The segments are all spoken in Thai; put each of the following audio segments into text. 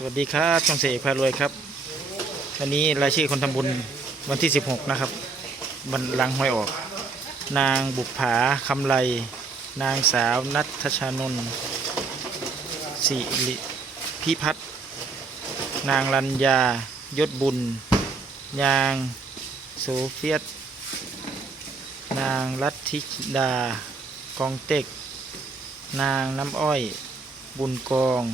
สวัสดีครับช่องเสกพารวยครับวันนี้รายชื่อคนทำบุญวันที่ 16 นะครับวันหลังหวยออก นางบุปผาคำไลนางสาวนัทชานนท์สิริพิพัฒน์นางรัญญายศบุญ ยางโสเฟียตนางรัตธิดากองเต็ก นางน้ำอ้อย บุญกอง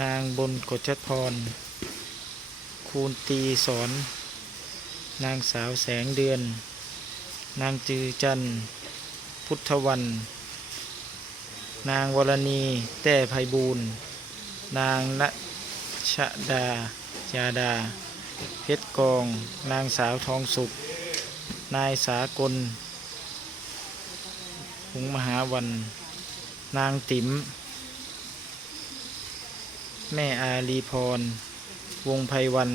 นางบนกฎชพร คูณตีสอน นางสาวแสงเดือน นางจือจัน พุทธวัน นางวรณีแต้ไพบูรณ์นางณชดา ยาดา เพชรกอง นางสาวทองสุข นายสากลหุงมหาวัน นางติ๋ม แม่อาลีพร วงไพวัน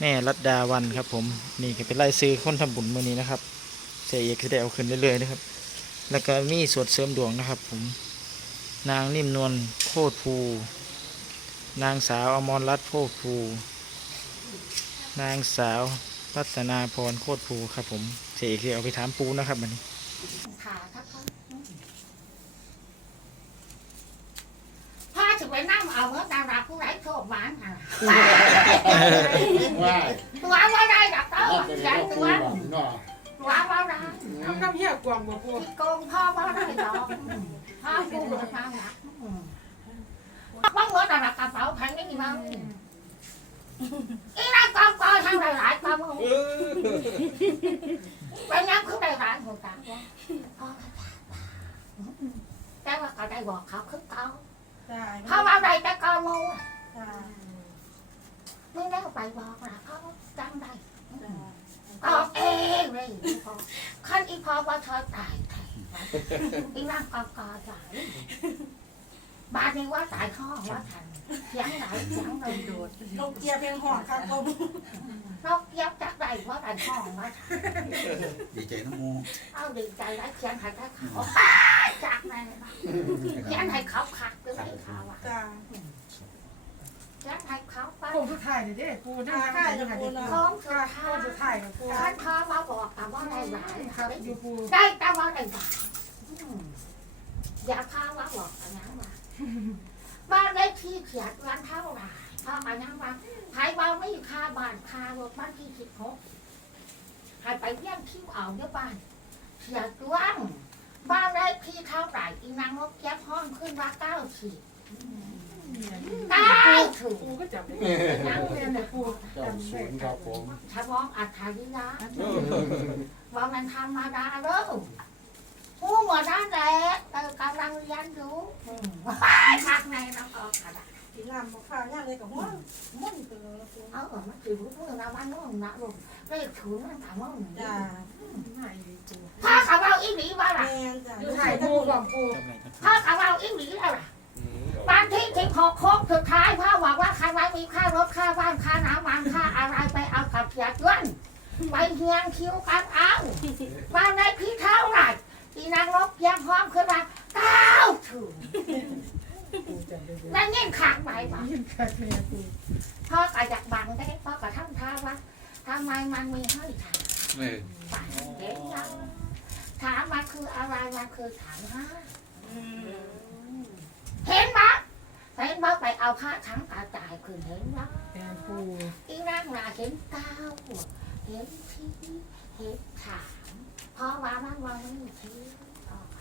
แม่รัตดาวันครับ ผม นี่ก็เป็นไล่ซื้อคนทำบุญมือนี้นะครับเสียเอกคือได้เอาขึ้นเรื่อยๆนะครับ แล้วก็มีสวดเสริมดวงนะครับ ผม นางนิ่มนวลโคตรภู นางสาวอมรรัตน์โคตรภู นางสาวรัตนาพรโคตรภูครับ ผมเสียเอกคือเอาไปถามปูนะครับวันนี้ ขาครับพ่อพ่อถึงไปนั่งเอาเมื่อดารา ผู้ไรโชคหวานอะว่าตัวว่าได้ดับเต้าเราเป็นใหญ่เราตัปูวบอกเนาะตัวว่าได้น้ำน้ำเหี้ยกวางบ่พูดที่โกงพ่อว่าได้ดอกพ่อกูเหลือมาหนักบ้างเมื่อดารากระเป๋าแพงไม่มีมั้งอีนั่งกองกองทางหลายๆกองมึงเป็นงั้นคือได้หลายหัวตาว่าพ่อแต่ว่าก็ได้บอกเขาคือเก่าจ้าเขาเอาได้แต่กองมูจ้าไม่ได้ไปบอกนะเขาจำได้ออกเองเลยพอขั้นอีพอว่าเธอตายแทนอีร่างกอกอจ่ายบ้านนี้ว่าตายห้องว่าทันเสียงไหนเสียงเลยโดดลงเกียร์เพียงห่องครับผมนกเย็บจักได้ว่าตายห้องว่าทันดีใจน้องโมเอาดีใจแล้วเสียงใครได้เขาจากไหนมาเสียงให้เขาขัดหรือไม่เขาอะ จ้าเสียงให้เขาไปผมสุดท้ายเลยเด้ปูนั่งข้างอยู่ค่ะเด็กโค้งสุดโค้ท้างสุดยท้ายกับปูท่านพ่อมาบอกแต่ว่าได้หลายคเขารับอยู่ปูได้แต่ว่าได้หลายอืมอย่าพาว่าบอกกันนะว่าบ้านเลขที่เขียนวันเท่าไหร่พ่อกันนะว่าหายบ้านไม่ค่าบ้านค่ารถบ้านที่สิบหกหายไปเยี่ยมคิวเอาเยอะบ้านเขียนว่างบ้านเลขที่เท่าไหร่อีนางนกแก้ห้องขึ้นว่าเก้าสิบ เก้าถึงปูก็จับได้นั่งเรียนแต่ปูเจ้าศูนย์ครับผมชะมองอัฐาริยะว่ามันธรรมดาเด้อผู้หมดนั่นแหละเออกำลังเรียนอยู่อืมพักในน้องออกกระดาษสีลำมาข้าวย่างเลยกับหัวมุ่นตัวแล้วปูเอาเออมันคือรู้เรื่องนะวันนู้นนะลูกเลขศูนย์มันถามว่ามึงจ้าไม่ปูถ้าเขาเอาอีหลีว่าแมล่ะนจ้าอยู่ถ่ายปูกับปูถ้าเขาเอาอีหลีแล้วล่ะ วันที่สิบหกโค้งสุดท้ายพ่อบอกว่าใครไว้มีค่ารถค่าบ้านค่าน้ำมันค่าอะไรไปเอากับเสียเงินไปเฮียนคิวกันเอาบ้านในพี่เท่าไหร่อีนางรบยังพร้อมขึ้นมาเก้าถึงปูจับได้นั่นยิ่งขังไปป่ะยิ่งคักแม่ปูพ่อก็อยากบังได้พ่อก็ทำท่าว่าทำไมมันมีให้ถามเออไปเด็กยังถามมันคืออะไรมันคือถามฮะเห็นปะเห็ นปะไปเอาผ้าทั้งกระจายคือเห็นปะแม่ปูอีนั่งนาเห็นเก้าเห็นที่เห็นถามเพราะว่ามันว่ามันมีที่เอาไป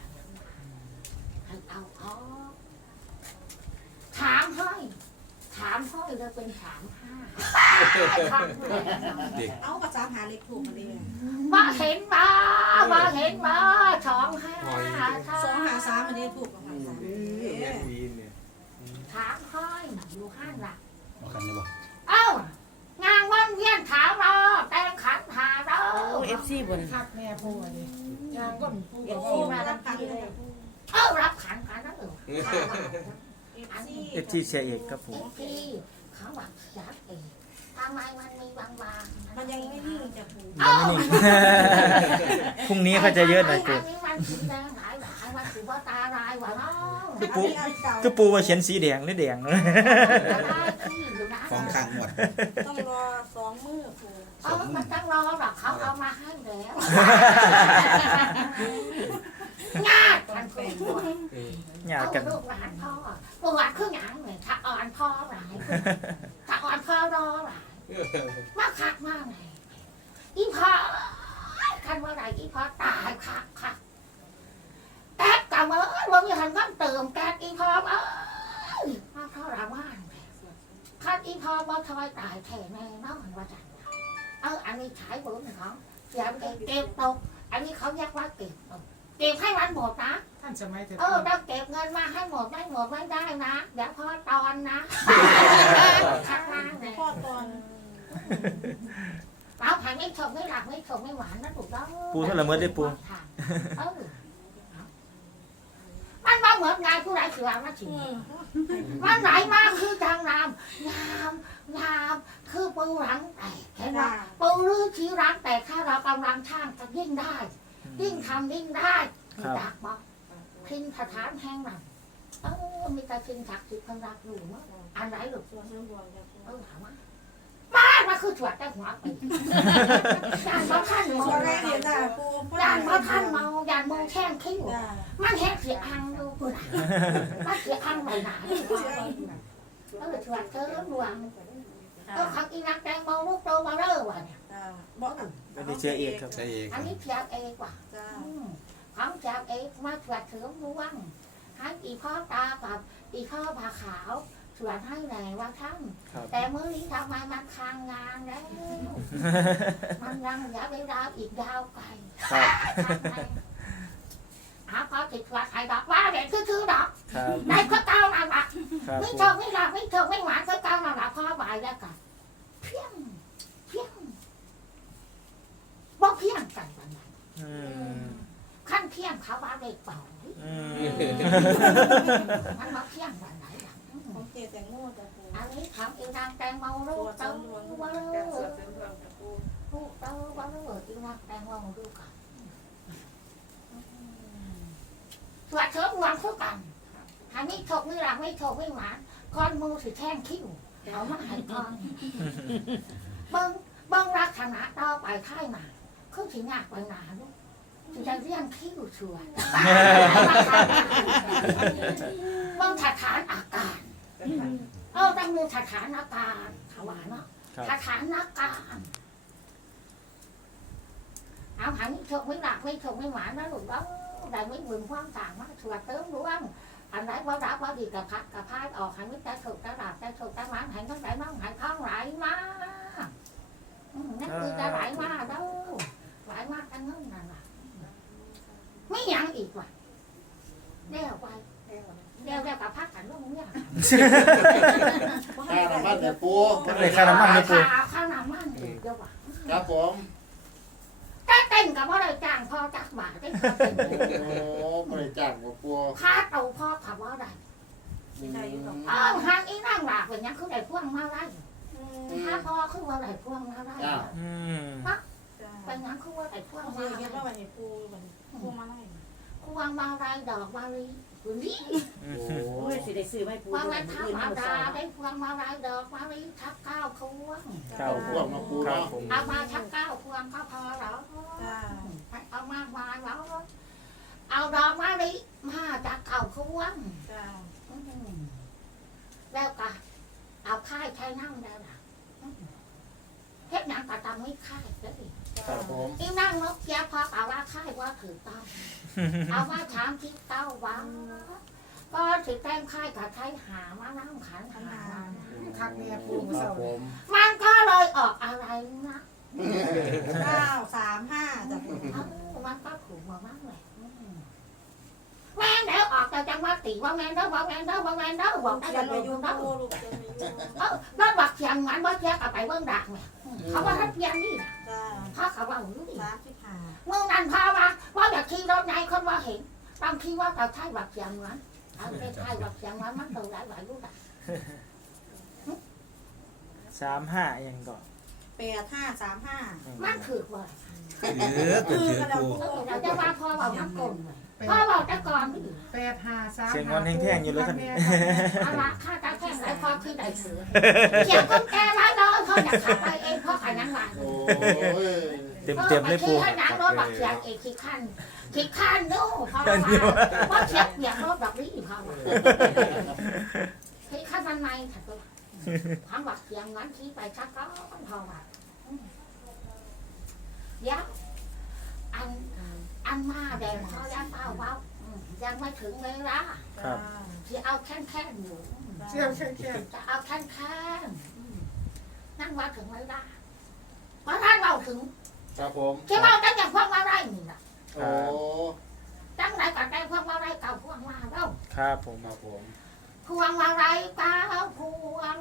ให้เอาออกถามให้ถามให้เลยเป็นถามห้าเด็กเอาภาษาหาเล็กถูกมาเลยมาเห็นมามาเห็นมาสองห้าสองห้าสามอันนี้ถูก กับหาสามถามให้อยู่ห้างหลักเอากันเลยบ่เอ้างานวันเวียนถามเราแต่งขันหาเราเอฟซีบนคักแม่ปูอันนี้ยางก็ปูเอกับฟปูซีมารับกันเลยเอ้ารับขันกันนะเออเอฟซีเอฟจีเสียเอกครับผมที่เขาบอกอยากเองทำไมมันมีบางๆมันยังไม่นิ่งจะปูยังไม่นิ่งพรุ่งนี้เขาจะเยอะหน่อยปูปูอัน นี้มันสีแดงหลายหลายว่าถือว่าตาลายว่ะน้องคือปูอันนี้อันเก่าคือปูว่าเขียนสีแดงหรือแดงตาลายที่อยู่นะของข้างหมดต้องรอสองมือปูเออมันต้องรอหรอกเขาเอามาให้แล้วงาดมันเป็นตัวหยาเอากันลูกหลานพ่อปวดขึ้นหยังเนี่ยถ้าอ่อนพ่อหลายถ้าอ่อนพ่อรอหลายมาคักมากไงอีพ่อคันเมื่อไหรอีพ่อตายคักคักแก๊กกำเอ้ยว่ามีหันก็เติมแก๊กอีพ่อเอ้ยมาเท่าไหร่ว่านคันอีพ่อบ่ทอยตายแท้แน่นอนว่าจังเอออันนี้ใช้บุญของอย่าไปเก็บตก อันนี้เขาเรียกว่าเก็บตกเก็บให้มันหมดนะท่านสมัยแต่เออต้องเก็บเงินมาให้หมดไม่หมดไม่ได้นะเดี๋ยวพอตอนนะข้างล่างเนี่ยพ่อตอนเอาผ่านไม่ชมไม่หลับไม่ชมไม่หวานนะถูกต้องปูเท่าไหร่เมื่อได้ปูเออมันมา เหมือนงานผู้ไรคือว่ามาถึงอืมมันไหลมาคือทางน้ำน้ำน้ำคือปูหลังแตกเห็นไหมจ้าปูรื้อชี้รังแตกถ้าเรากำลังช่างจะยิ่งได้ ยิ่งทำยิ่งได้ครับจากบอกพินสถานแห่งนั้นเออมีแต่สิ่งศักดิ์สิทธิ์คนรักอยู่มั้งอันไหนหรือส่วนเรื่องบวงจ้ะปูเออถามว่าบ้านมาคือถวดแต่หัวไปยานบ่ท่านปูเมาอะไรเนี่ยจ้าปูยานบ่ท่านเมายาน มันแห้งเสียอังดูกูนะมันเสียอังใบหนาเออถวดเธอหลวงเออขังอีนักแตงโมลูกโตมาเร่อว่ะเนี่ยจ้าบอกไม่เชื่อเอกครับ ใช่เองอันนี้เพียงเองว่ะจ้าอืมของจากเอกมาถวดเถือมว่างให้อีพ่อตากับอีพ่อผาขาวถวดให้ไหนว่าท่านแต่มื้อนี้ทำไมมันค้างงานแล้ว มันยังเหลือเวลาอีกยาวไกล ครับหาพอติดว่าใครดอกว่าเด็กคือๆดอกครับได้ก็เก้านั่นละครับไม่ปูเจอไม่หลับไม่เจอไม่หวานก็เก้านั่นละพ่อบายแล้วกันเพียงเพียงบ่เพียงกันวันนั้นอืมขั้นเพียงเขาว่าเด็กเป่าอืมมันมาเพียงวันไหนล่ะอืมของเจแตงโมจ้าปูอันนี้ทำอีนางแตงโมลูกเต้าว่าลูกลูกเต้าว่าลูกอีนางแตงโมลูกกัน สวัสดีหวังคู่กันอันนี้โชคไม่หลังไม่โชคไม่หวานก้อนมือถือแท่งคิ้วเอามาให้ก้อนเบิ้งเบิ้งรักษณะต่อไปค่ายมาคือถึงงากไปหนาลูกถึงจะเรียงคิ้วสวยเบิ้งสถานอาการเออต้องมีสถานการณ์ถวายเนาะครับสถานการณ์เอาหันไม่ชกไม่หลักไม่ชกไม่หวานนะลูก đó ได้ไม่บุญความต่างมาสวดเติมดวงอันไหนว่ารับว่าดีกับพัดกับพายออกหันไม่ได้ถูกได้หลับได้ถูกได้หวานหันทั้งไหนน้องหันข้างไหลมาอืมนั่นคือจะไหลมาเด้อไหลมาตั้งนั้นนั่นล่ะไม่ยังอีกว่ะเดี๋ยวไปเดี๋ยวเดี๋ยวกับพักกันลูกเนี่ยค่าน้ำมันเนี่ยปูถ้าเลยค่าน้ำมันเลยปูข้าวข้าวน้ำมันอีกเดี๋ยวว่ะครับผมถ้าเต้ นกับว่าได้จ้างพ่อจักบาทได้ค่าเต้นโอ้บริจาคบ่ปูค่าเตาพ่อขับว่าได้อืมเออหางอีนั่งหลากเป็นยังคือได้พ่วงมาได้ถ้าพ่อคือว่าได้พ่วงมาได้จ้าอืมจ้าเป็นยังคือว่าได้พ่วงเอามาเสียได้เห็นว่าวันนี้ปูวันปูมาให้พ่วงมาได้ดอกมาลี นี่โอ้โอ้ยสิได้ซื้อไม่ปูว่าด้วมัยนมื้อทำอื่นอาเฮาดาสอนได้พ่วงมาได้ดอกมาลีทักข้าวควงครับพวกมาปูครับเนาะผมเอามาทักข้าวควงก็พอแล้วจ้าเอามากมายแล้วเอาดอกมาลีมาจากเก่าควงจ้าอืมแล้วก็เอาค่ายใช้นั่งได้ละอืมเฮ็ดหยังก็ต้องไม่ค่ายเด้อ ครับผมอีนั่งนกแก้วพอเอาว่าค่ายว่าถือต้องเอาว่าถามที่เต้าวังก็ถือแต้มค่ายกับใช้หามานั่งขันหาคักแม่ปูคเสารับผมมันก็เลยออกอะไรนะเก้าสามห้าจ้าปูเอ้ามันก็ถูกมามากเลยอืมแม่งเดี๋ยวออกแต่จังว่าตีว่าแม่งเด้อว่าแม่งเด้อว่าแม่งเด้อบอกได้เขียแต่นโดมานอยู่เด้อเขียนมาอยู่เออแล้วบักเสียงงั้นว่าเสียกับไปเบิ่งดักเนี่ยเขาว่าทัดเพียงนี่นะจ้าเขาเขาว่าอยู่นี่สามสิบห้าเมื่อนั้นพาว่าว่าอยากขี่รถไงคนว่าเห็นต้องคิดว่าเราใช่บักเสียงงั้นเอาไปใช่บักเสียงงั้นมันตัวหลายหลายรู้ดักสามห้ายังก่อน แปดห้าสามห้ามันคือว่าเออตัวถือปูเออเราจะว่าพอเราน้ำกลมเลยแปดพ่อบอกแต่ก่อนนี่แปดห้าสามเสียงวันแห้งๆอยู่เลยท่านเอาละข้าจะแข่งไรพ่อคือได้ถือเขียนคนแก่ร้ายน้อยพ่ออยากขับไปเองพ่อขายนังหวานโอ้ยเต็มเต็มๆเลยปูให้นังรถบักเสียงเอกขี้ขั้นขี้ขั้นนู่พ่อว่าพ่อเสียงเปียกรถบักวิ่งพ่อว่าขี้ขั้นมันไม่ถัดตัว ทางบักเสียงนั้นขี้ไปชักก็พ่อว่าเดี๋ยวอันอันมาแดงเขายังเปล่าเปล่าอืมยังไม่ถึงเวลาครับที่เอาแค่นแค่นอยู่เสียงแข็งจะเอาแค่นแค่นอืมนั่งว่าถึงเวลาเพราะท่านเราถึงครับผมที่เราจะอย่างพวกมาได้นี่นะโอ้จังไหนกับใจพวกมาได้เก่าพวกมาเราครับผมครับผม พวงมาไรเก่าพวง